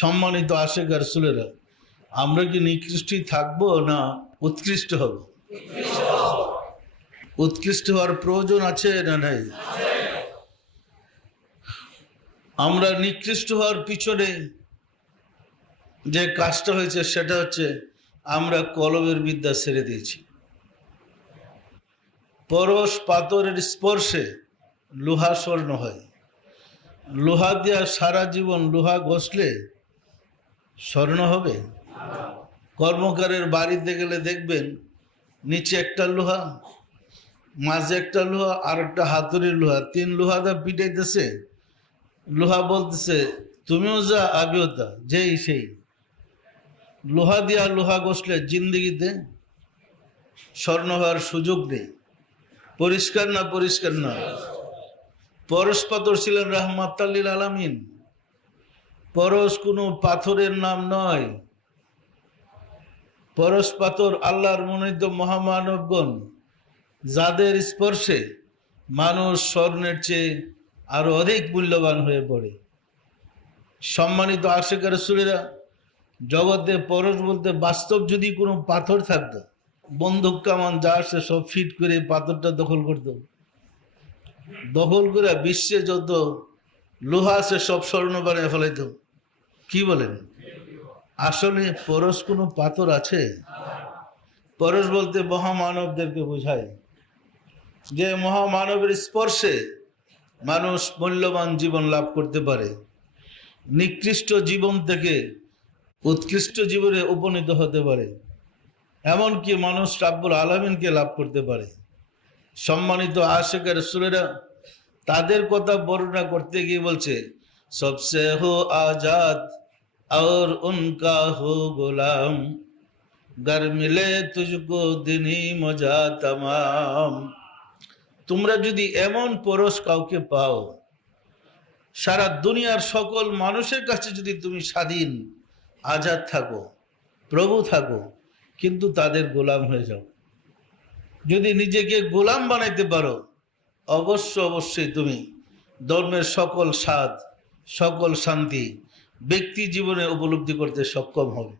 সম্মানিত আশিক রাসূলেরা, আমরা কি নিকৃষ্টই থাকবো না উৎকৃষ্ট হব? উৎকৃষ্ট হওয়ার প্রয়োজন আছে না নাই? আমরা নিকৃষ্ট হওয়ার পিছনে যে কাজটা হয়েছে সেটা হচ্ছে আমরা কলমের বিদ্যা ছেড়ে দিয়েছি। পরশ পাথরের স্পর্শে লোহা স্বর্ণ হয়। লোহা দিয়া সারা জীবন লোহা ঘষলে স্বর্ণ হবে? কর্মকারের বাড়িতে গেলে দেখবেন নিচে একটা লোহা, মাঝে একটা লোহা, আর একটা হাতুড়ির লোহা, 3 লোহাদা পিটাইতেছে। লোহা বলতেছে তুমিও যা আমিও তা, যেই সেই। লোহা দিয়া লোহা ঘষলে জিন্দিগিতে স্বর্ণ হওয়ার সুযোগ নেই। পরিষ্কার না? পরিষ্কার না? পরশ পাথর ছিলেন রাহমাতাল লিল আলামিন। পরশ কোনো পাথরের নাম নয়। পরশ পাথর আল্লাহর মনোনীত মহামানবগণ, যাদের স্পর্শে মানুষ স্বর্ণের চেয়ে আরো অধিক মূল্যবান হয়ে পড়ে। সম্মানিত আশিক রাসূলেরা, জগতে পরশ বলতে বাস্তব যদি কোনো পাথর থাকতো, বন্দুক কামান যা আসে সব ফিট করে পাথরটা দখল করত, দখল করে বিশ্বে যত লোহা আছে সব স্বর্ণ বানিয়ে ফেলাইত। কি বলেন? আসলে পরশ কোনো পাথর আছে? পরশ বলতে মহামানবদেরকে বোঝায়, যে মহামানবের স্পর্শে মানুষ মূল্যবান জীবন লাভ করতে পারে, নিকৃষ্ট জীবন থেকে উৎকৃষ্ট জীবনে উপনীত হতে পারে, এমনকি মানুষ রাব্বুল আলামিনকে লাভ করতে পারে। সম্মানিত আশিক রাসূলেরা, তাদের কথা বর্ণনা করতে গিয়ে বলছে সবসে হো আজাদ और उनका हो गुलाम, गर मिले तुझको दिनी मजा तमाम। তোমরা যদি এমন পরশ কাউকে পাও, সারা দুনিয়ার সকল মানুষের কাছে যদি তুমি স্বাধীন আজাদ থাকো, প্রভু থাকো, কিন্তু তাদের গোলাম হয়ে যাও, যদি নিজেকে গোলাম বানাইতে পারো, অবশ্যই তুমি ধর্মের সকল স্বাদ, সকল শান্তি ব্যক্তি জীবনে উপলব্ধি করতে সক্ষম হবে।